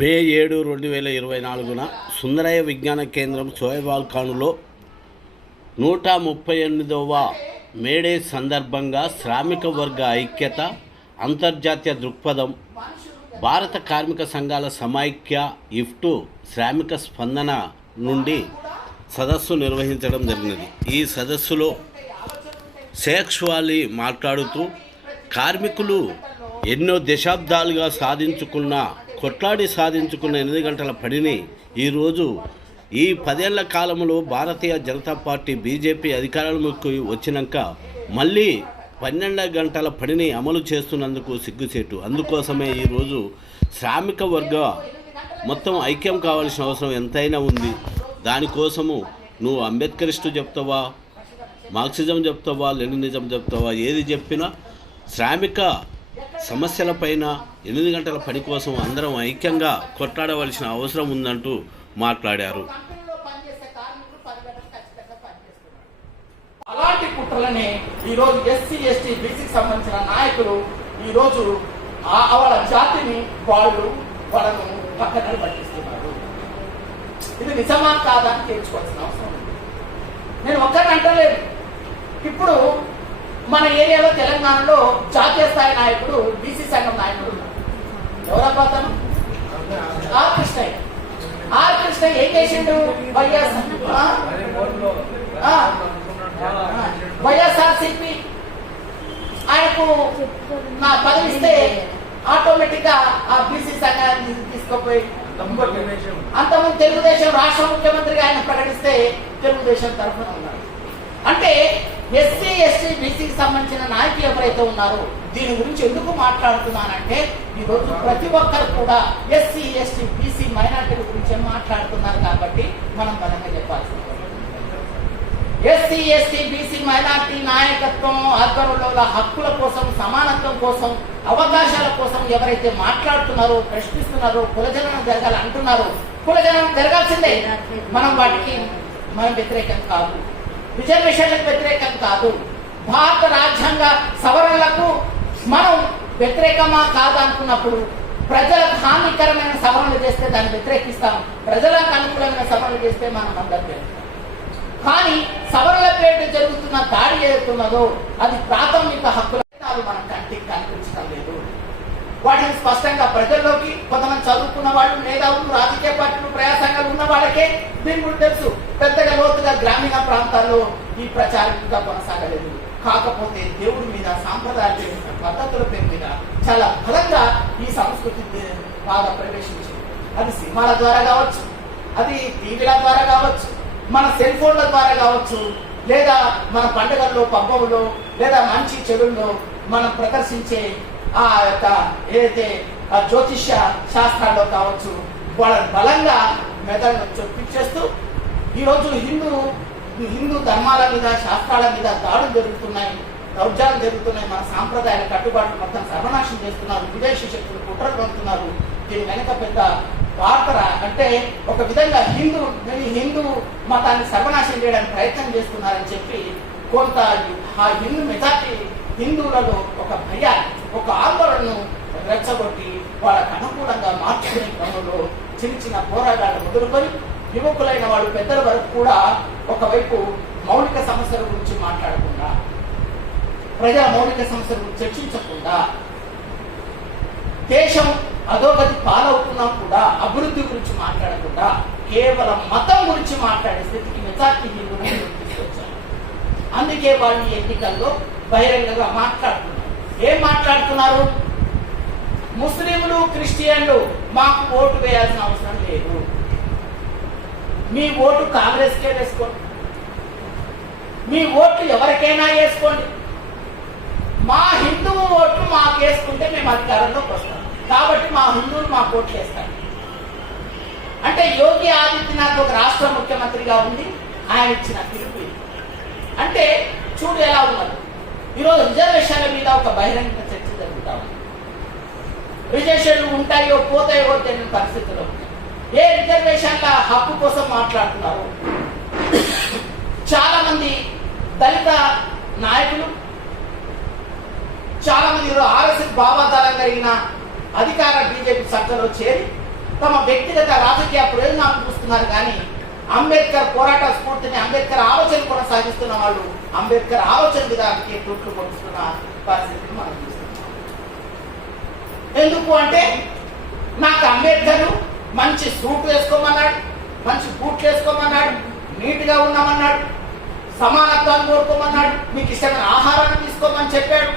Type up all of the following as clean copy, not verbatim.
మే 7, 2024 సుందరయ్య విజ్ఞాన కేంద్రం సోయబాల్ ఖానులో 138వ మేడే సందర్భంగా శ్రామిక వర్గ ఐక్యత, అంతర్జాతీయ దృక్పథం, భారత కార్మిక సంఘాల సమైక్య, ఇఫ్టు, శ్రామిక స్పందన నుండి సదస్సు నిర్వహించడం జరిగినది. ఈ సదస్సులో షేక్ వాలీ మాట్లాడుతూ కార్మికులు ఎన్నో దశాబ్దాలుగా కొట్లాడి సాధించుకున్న 8 గంటల పనిని ఈరోజు ఈ 10 ఏళ్ల కాలంలో భారతీయ జనతా పార్టీ బీజేపీ అధికారంలోకి వచ్చినాక మళ్ళీ 12 గంటల పనిని అమలు చేస్తున్నందుకు సిగ్గుచేటు. అందుకోసమే ఈరోజు శ్రామిక వర్గ మొత్తం ఐక్యం కావాల్సిన అవసరం ఎంతైనా ఉంది. దానికోసము నువ్వు అంబేద్కరిస్టు చెప్తావా, మార్క్సిజం చెప్తావా, లెనినిజం చెప్తావా, ఏది చెప్పినా శ్రామిక సమస్యలపైన 8 గంటల పని కోసం అందరం ఐక్యంగా కొట్లాడవలసిన అవసరం ఉందంటూ మాట్లాడారు. అలాంటి కుట్రలనే ఈరోజు ఎస్సీ, ఎస్టీ, బీసీకి సంబంధించిన నాయకులు ఈరోజు వాళ్ళ జాతిని వాళ్ళను పక్కన పట్టిస్తున్నారు. ఇది నిజమా కాదా అని తేల్చుకోవాల్సిన అవసరం ఉంది. నేను ఒక్కరిని అంటలేదు. ఇప్పుడు మన ఏరియాలో తెలంగాణలో జాతీయ స్థాయి నాయకుడు, బీసీ సంఘం నాయకుడు ఎవరబ్బా తను? ఆర్ కృష్ణయ్య ఏం చేసిండు? వైఎస్ఆర్సీపీ ఆయనకు నా పదవి ఇస్తే ఆటోమేటిక్ గా ఆ బీసీ సంఘాన్ని తీసుకుపోయి అంతకుముందు తెలుగుదేశం రాష్ట్ర ముఖ్యమంత్రిగా ఆయన ప్రకటిస్తే తెలుగుదేశం తరఫున ఉన్నారు. అంటే ఎస్సీ, ఎస్టీ, బీసీకి సంబంధించిన నాయకులు ఎవరైతే ఉన్నారో దీని గురించి ఎందుకు మాట్లాడుతున్నానంటే ఈరోజు ప్రతి ఒక్కరు కూడా ఎస్సీ, ఎస్టీ, బీసీ మైనార్టీల గురించి మాట్లాడుతున్నారు కాబట్టి మనం బలంగా చెప్పాల్సి ఉంటుంది. ఎస్సీ, ఎస్టీ, బీసీ మైనార్టీ నాయకత్వం ఆధ్వర్యంలో హక్కుల కోసం, సమానత్వం కోసం, అవకాశాల కోసం ఎవరైతే మాట్లాడుతున్నారో, ప్రశ్నిస్తున్నారో, కులజనం జరగాలి అంటున్నారో, కులజనం జరగాల్సిందే. మనం వ్యతిరేకం కాదు, రిజర్వేషన్లకు వ్యతిరేకం కాదు. భారత రాజ్యాంగ సవరణలకు మనం వ్యతిరేకమా కాదా అనుకున్నప్పుడు ప్రజలకు హానికరమైన సవరణలు చేస్తే దాన్ని వ్యతిరేకిస్తాం, ప్రజలకు అనుకూలమైన సవరణలు చేస్తే మనం అందరికీ. కానీ సవరణల పేరిట జరుగుతున్న దాడి ఏదైతున్నదో అది ప్రాథమిక హక్కుల మన కంటికి కనిపించడం లేదు. వాటిని స్పష్టంగా ప్రజల్లోకి కొంతమంది చదువుకున్న వాళ్ళు, మేధావులు, రాజకీయ పార్టీలు, ప్రయాసంగాలు ఉన్న వాళ్ళకే దీని గురించి తెలుసు. పెద్దగా లోతుగా గ్రామీణ ప్రాంతాల్లో ఈ ప్రచారం ఇంకా కొనసాగలేదు. కాకపోతే దేవుడి మీద, సాంప్రదాయ పద్ధతుల పేరు మీద చాలా బలంగా ఈ సంస్కృతి బాగా ప్రవేశించింది. అది సినిమాల ద్వారా కావచ్చు, అది టీవీల ద్వారా కావచ్చు, మన సెల్ ఫోన్ల ద్వారా కావచ్చు, లేదా మన పండుగల్లో, పబ్బవుల్లో, లేదా మంచి చెడుల్లో మనం ప్రదర్శించే ఆ యొక్క ఏదైతే జ్యోతిష్య శాస్త్రాల్లో కావచ్చు, వాళ్ళ బలంగా మెదడును చొప్పించేస్తూ ఈరోజు హిందూ ధర్మాల మీద, శాస్త్రాల మీద దాడులు జరుగుతున్నాయి, దౌర్జాలు జరుగుతున్నాయి. మన సాంప్రదాయాల కట్టుబాట్లు మొత్తం సర్వనాశనం చేస్తున్నారు. విదేశీ శక్తులు కుట్ర పొందుతున్నారు. దీని వెనక పెద్ద వార్తర అంటే ఒక విధంగా హిందూ మతాన్ని సర్వనాశనం చేయడానికి ప్రయత్నం చేస్తున్నారని చెప్పి కొంత ఆ మెజార్టీ హిందువులలో ఒక భయాన్ని, ఒక ఆందోళనను రెచ్చగొట్టి వాళ్ళకు అనుకూలంగా మార్చుకునే క్రమంలో చిన్న పోరాటాలు మొదలుకొని యువకులైన వాళ్ళు పెద్దల వరకు కూడా ఒకవైపు మౌలిక సమస్యల గురించి మాట్లాడకుండా, ప్రజా మౌలిక సమస్యల గురించి చర్చించకుండా, దేశం అధోగతి పాలవుతున్నా కూడా అభివృద్ధి గురించి మాట్లాడకుండా కేవలం మతం గురించి మాట్లాడే స్థితికి మెజార్టీ హిందువులను తీసుకొచ్చారు. అందుకే వాళ్ళు ఎన్నికల్లో బహిరంగంగా మాట్లాడుతున్నారు. ఏం మాట్లాడుతున్నారు? ముస్లింలు, క్రిస్టియన్లు మాకు ఓటు వేయాల్సిన అవసరం లేదు, మీ ఓటు కాంగ్రెస్కే వేసుకోండి, మీ ఓట్లు ఎవరికైనా వేసుకోండి, మా హిందువు ఓట్లు మాకు వేసుకుంటే మేము అధికారంలోకి వస్తాం, కాబట్టి మా హిందువులు మాకు ఓట్లు వేస్తారు. అంటే యోగి ఆదిత్యనాథ్ ఒక రాష్ట్ర ముఖ్యమంత్రిగా ఉంది, ఆయన ఇచ్చిన పిలుపు. అంటే చూడు ఎలా ఉన్నారు. ఈరోజు రిజర్వేషన్ల మీద ఒక బహిరంగ చర్చ జరుగుతా ఉంది. రిజర్వేషన్లు ఉంటాయో పోతాయో తెలియని పరిస్థితుల్లో ఏ రిజర్వేషన్ల హక్కు కోసం మాట్లాడుతున్నారు. చాలా మంది దళిత నాయకులు చాలా మంది ఆర్ఎస్ఎస్ భావాధారం కలిగిన అధికార బీజేపీ సభ్యులు చేరి తమ వ్యక్తిగత రాజకీయ ప్రయోజనాలు చూస్తున్నారు. కానీ అంబేద్కర్ పోరాట స్ఫూర్తిని, అంబేద్కర్ ఆలోచన కొనసాగిస్తున్న వాళ్ళు అంబేద్కర్ ఆలోచన విధానానికి తూట్లు పొడుస్తున్న పరిస్థితిని మనం చూస్తున్నాం. ఎందుకు అంటే నాకు అంబేద్కర్ మంచి సూట్ వేసుకోమన్నాడు, మంచి బూట్లు వేసుకోమన్నాడు, నీట్గా ఉన్నామన్నాడు, సమానత్వాన్ని కోరుకోమన్నాడు, మీకు ఇష్టమైన ఆహారాన్ని తీసుకోమని చెప్పాడు.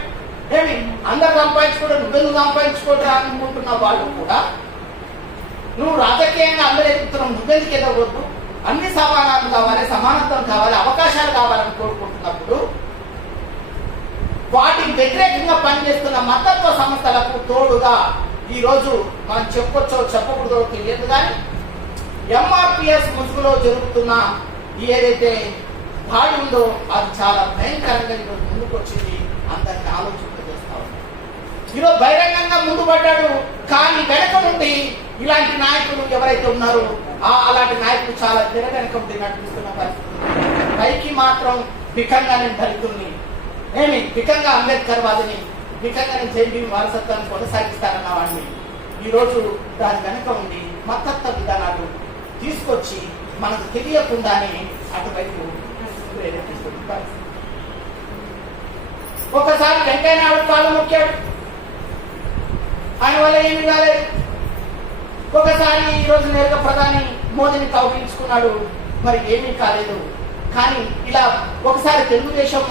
ఏమి అందరు సంపాదించుకోవడం నువ్వెందుకు సంపాదించుకోవడం అనుకుంటున్న వాళ్ళు కూడా నువ్వు రాజకీయంగా అందరూ ఎదుగుతున్నావు, నువ్వెందుకు ఎదగవద్దు, అన్ని సమానాలు కావాలి, సమానత్వం కావాలి, అవకాశాలు కావాలని కోరుకుంటున్నప్పుడు వాటికి వ్యతిరేకంగా పనిచేస్తున్న మతత్వ సంస్థలకు తోడుగా ఈరోజు మనం చెప్పొచ్చో చెప్పకూడదో తెలియదు, కానీ ఎంఆర్పిఎస్ ముసుగులో జరుగుతున్న ఏదైతే దాడి ఉందో అది చాలా భయంకరంగా ఈరోజు ముందుకు వచ్చింది. అందరినీ ఆలోచింపజేస్తా ఉంది. ఈరోజు బహిరంగంగా ముందు పడ్డాడు, కానీ వెనక నుండి ఇలాంటి నాయకులు ఎవరైతే ఉన్నారో అలాంటి నాయకులు చాలా వెనక ఉండి నడిపిస్తున్న పరిస్థితి. పైకి మాత్రం భికంగా నేను దళితుల్ని, ఏమి భికంగా అంబేద్కర్ వాదిని, భికంగా నేను జైబీ వారసత్వాన్ని కొనసాగిస్తానన్న వాడిని ఈరోజు దాని వెనక ఉండి మతత్వ విధానాలు తీసుకొచ్చి మనకు తెలియకుండానే అటువైపు ప్రేరేపిస్తున్న పరిస్థితి. ఒకసారి వెంకయ్య నాయుడు కాళ్ళు మొక్కాడు, ఆయన వల్ల ఏమి కాలేదు. ఒకసారి ఈరోజు నేరుగా ప్రధాని మోదీని కౌగిలించుకున్నాడు, మరి ఏమీ కాలేదు. కానీ ఇలా ఒకసారి తెలుగుదేశం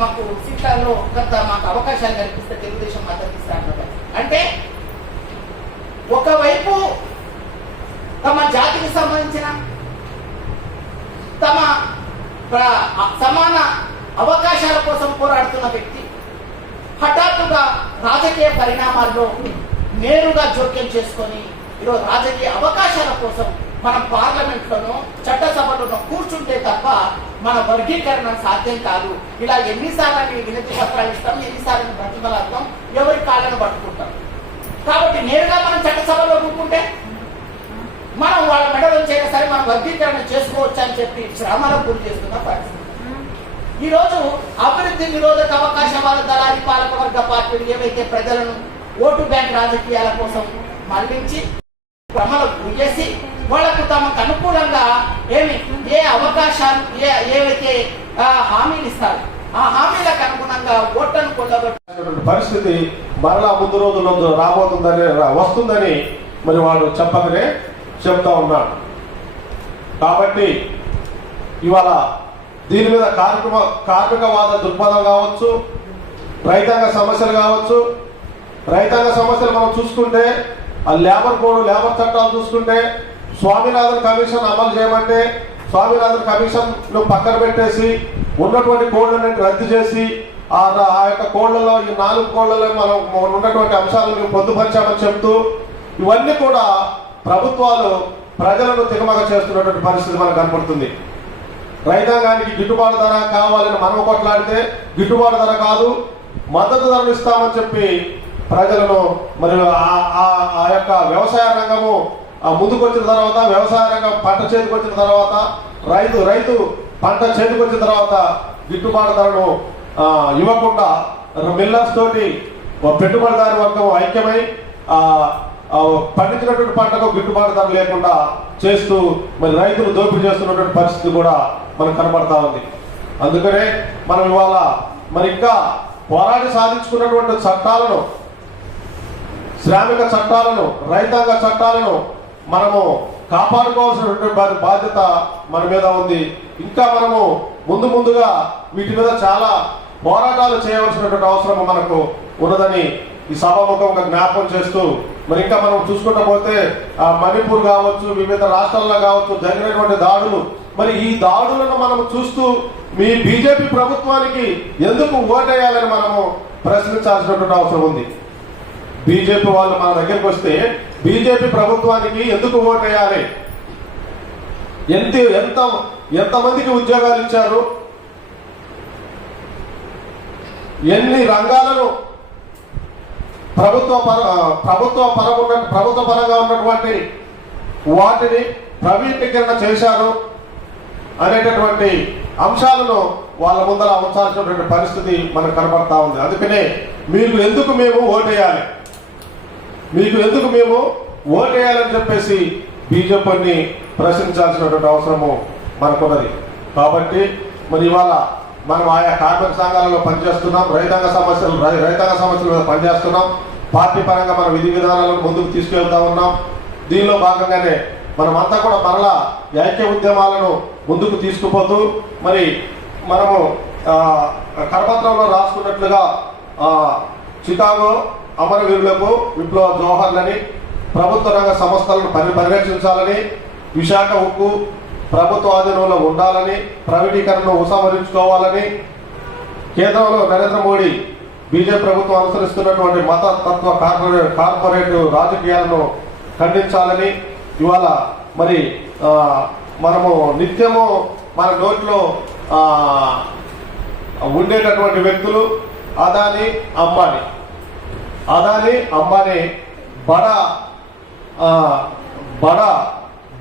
మాకు సీట్లలో కొంత మాకు అవకాశాలు కల్పిస్తే తెలుగుదేశం మద్దతు ఇస్తారన్నమాట. అంటే ఒకవైపు తమ జాతికి సంబంధించిన తమ సమాన అవకాశాల కోసం పోరాడుతున్న వ్యక్తి హఠాత్తుగా రాజకీయ పరిణామాల్లో నేరుగా జోక్యం చేసుకొని ఈరోజు రాజకీయ అవకాశాల కోసం మనం పార్లమెంట్లోనో చట్టసభలోనో కూర్చుంటే తప్ప మన వర్గీకరణ సాధ్యం కాదు. ఇలా ఎన్నిసార్లు వినతి పత్రాలు ఇస్తాం, ఎన్నిసార్లు ప్రతిఫలాత్మం ఎవరి కాళ్ళను పట్టుకుంటాం. కాబట్టి నేరుగా మనం చట్టసభలో కూర్చుంటే మనం వాళ్ళ మెడలో చేయగా సరే మనం వర్గీకరణ చేసుకోవచ్చు అని చెప్పి శ్రమలకు గురి చేస్తున్న పరిస్థితి. ఈరోజు అభివృద్ధి నిరోధక అవకాశవాద దళారి పాలకవర్గ పార్టీలు ఏవైతే ప్రజలను ఓటు బ్యాంక్ రాజకీయాల కోసం మళ్లించి క్రమలకు గురి చేసి వాళ్లకు తమకు అనుకూలంగా ఏ అవకాశాలు ఏవైతే హామీలు ఇస్తారు ఆ హామీలకు అనుగుణంగా ఓట్లను కొల్లగొట్టే పరిస్థితి మరలా ముందు రోజుల్లో రాబోతుందని వస్తుందని మరి వాడు చెప్పకనే చెప్తా ఉన్నాడు. కాబట్టి ఇవాళ దీని మీద కార్మికవాద దృక్పథం కావచ్చు, రైతాంగ సమస్యలు కావచ్చు. రైతాంగ సమస్యలు మనం చూసుకుంటే ఆ లేబర్ కోడ్, లేబర్ చట్టాలు చూసుకుంటే స్వామినాథన్ కమిషన్ అమలు చేయమంటే స్వామినాథన్ కమిషన్ పక్కన పెట్టేసి ఉన్నటువంటి కోడ్లను రద్దు చేసి ఆ యొక్క కోడ్లలో ఈ 4 కోడ్లలో మనం ఉన్నటువంటి అంశాలను పొందుపరిచామని చెప్తూ ఇవన్నీ కూడా ప్రభుత్వాలు ప్రజలను తికమక చేస్తున్నటువంటి పరిస్థితి మనకు కనపడుతుంది. రైతాంగానికి గిట్టుబాటు ధర కావాలని మనం కొట్లాడితే గిట్టుబాటు ధర కాదు, మద్దతు ధరలు ఇస్తామని చెప్పి ప్రజలను మరి ఆ యొక్క వ్యవసాయ రంగము ముందుకు వచ్చిన తర్వాత, వ్యవసాయ రంగం పంట చేతికి వచ్చిన తర్వాత, రైతు పంట చేతికి వచ్చిన తర్వాత గిట్టుబాటు ధరను ఇవ్వకుండా మిల్లర్స్ తోటి పెట్టుబడిదారి వర్గం ఐక్యమై పండించినటువంటి పంటకు గిట్టుబాటు ధర లేకుండా చేస్తూ మరి రైతులు దోపిడీ చేస్తున్నటువంటి పరిస్థితి కూడా మనకు కనబడతా ఉంది. అందుకనే మనం ఇవాళ మరి ఇంకా పోరాడి సాధించుకున్నటువంటి చట్టాలను, శ్రామిక చట్టాలను, రైతాంగ చట్టాలను మనము కాపాడుకోవాల్సినటువంటి బాధ్యత మన మీద ఉంది. ఇంకా మనము ముందుగా వీటి మీద చాలా పోరాటాలు చేయవలసినటువంటి అవసరం మనకు ఉన్నదని ఈ సభాముఖంగా జ్ఞాపకం చేస్తూ మరి ఇంకా మనం చూసుకుంటూ పోతే మణిపూర్ కావచ్చు, వివిధ రాష్ట్రాల్లో కావచ్చు జరిగినటువంటి దాడులు, మరి ఈ దాడులను మనం చూస్తూ మీ బీజేపీ ప్రభుత్వానికి ఎందుకు ఓటేయాలని మనము ప్రశ్నించాల్సినటువంటి అవసరం ఉంది. బీజేపీ వాళ్ళు మన దగ్గరికి వస్తే బీజేపీ ప్రభుత్వానికి ఎందుకు ఓటేయాలి, ఎంతమందికి ఉద్యోగాలు ఇచ్చారు, ఎన్ని రంగాలను ప్రభుత్వ పరంగా ఉన్నటువంటి వాటిని ప్రైవేటీకరణ చేశారు అనేటటువంటి అంశాలను వాళ్ళ ముందర ఉంచాల్సినటువంటి పరిస్థితి మనకు కనబడతా ఉంది. అందుకనే మీకు ఎందుకు మేము ఓటేయాలి, మీకు ఎందుకు మేము ఓటేయాలని చెప్పేసి బీజేపీని ప్రశ్నించాల్సినటువంటి అవసరము మనకున్నది. కాబట్టి మరి ఇవాళ మనం ఆయా కార్మిక సంఘాలలో పనిచేస్తున్నాం, రైతాంగ సమస్యల మీద పనిచేస్తున్నాం, పార్టీ పరంగా మన విధి విధానాలను ముందుకు తీసుకెళ్తా ఉన్నాం. దీనిలో భాగంగానే మనమంతా కూడా మరలా ఐక్య ఉద్యమాలను ముందుకు తీసుకుపోతూ మరి మనము కరపత్రంలో రాసుకున్నట్లుగా చికాగో అమరవీరులకు విప్లవ జోహర్లని, ప్రభుత్వ రంగ సంస్థలను పరిరక్షించాలని, విశాఖ ఉక్కు ప్రభుత్వ ఆధీనంలో ఉండాలని, ప్రైవేటీకరణను ఉపసంహరించుకోవాలని, కేంద్రంలో నరేంద్ర మోడీ బీజేపీ ప్రభుత్వం అనుసరిస్తున్నటువంటి మత తత్వ కార్పొరేట్ రాజకీయాలను ఖండించాలని, ఇవాళ మరి మనము నిత్యము మన నోట్లో ఉండేటటువంటి వ్యక్తులు అదానీ అంబానీ బడా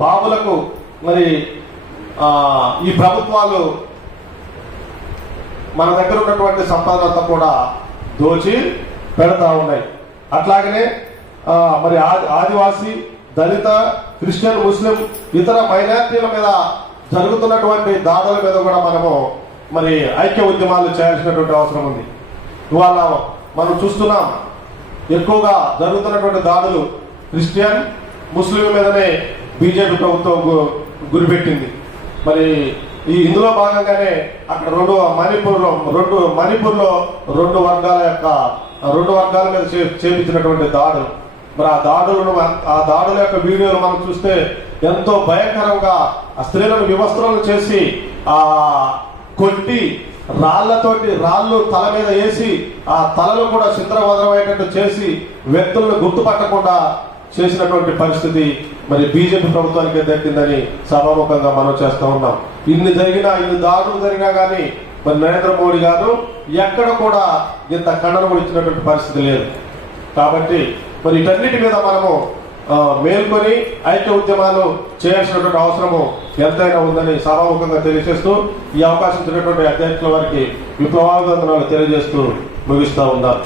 బాబులకు మరి ఈ ప్రభుత్వాలు మన దగ్గర ఉన్నటువంటి సంపద అంతా కూడా దోచి పెడతా ఉన్నాయి. అట్లాగనే మరి ఆదివాసీ, దళిత, క్రిస్టియన్, ముస్లిం ఇతర మైనారిటీల మీద జరుగుతున్నటువంటి దాడుల మీద కూడా మనము మరి ఐక్య ఉద్యమాలు చేయాల్సినటువంటి అవసరం ఉంది. ఇవాళ మనం చూస్తున్నాం ఎక్కువగా జరుగుతున్నటువంటి దాడులు క్రిస్టియన్, ముస్లిం మీదనే బీజేపీ ప్రభుత్వం గురిపెట్టింది. మరి ఇందులో భాగంగానే అక్కడ మణిపూర్లో రెండు వర్గాల మీద చేపించినటువంటి దాడులు, మరి ఆ దాడుల యొక్క వీడియోలు మనం చూస్తే ఎంతో భయంకరంగా ఆ స్త్రీలను వివస్త్రాలు చేసి కొట్టి రాళ్ళు తల మీద వేసి ఆ తలలు కూడా చింద్రవదరమయ్యేటట్టు చేసి వ్యక్తులను గుర్తుపట్టకుండా చేసినటువంటి పరిస్థితి మరి బీజేపీ ప్రభుత్వానికి దక్కిందని సభాముఖంగా మనం చేస్తూ ఉన్నాం. ఇన్ని దాడులు జరిగినా కానీ మరి నరేంద్ర మోడీ గారు ఎక్కడ కూడా ఇంత ఖండన ఇచ్చినటువంటి పరిస్థితి లేదు. కాబట్టి మరి వీటన్నిటి మీద మనము మేల్కొని ఐక్య ఉద్యమాలు చేయాల్సినటువంటి అవసరము ఎంతైనా ఉందని సభాముఖంగా తెలియజేస్తూ ఈ అవకాశం ఇచ్చినటువంటి అధ్యక్షుల వారికి విప్లవాభివందనాలు తెలియజేస్తూ ముగిస్తూ ఉన్నాం.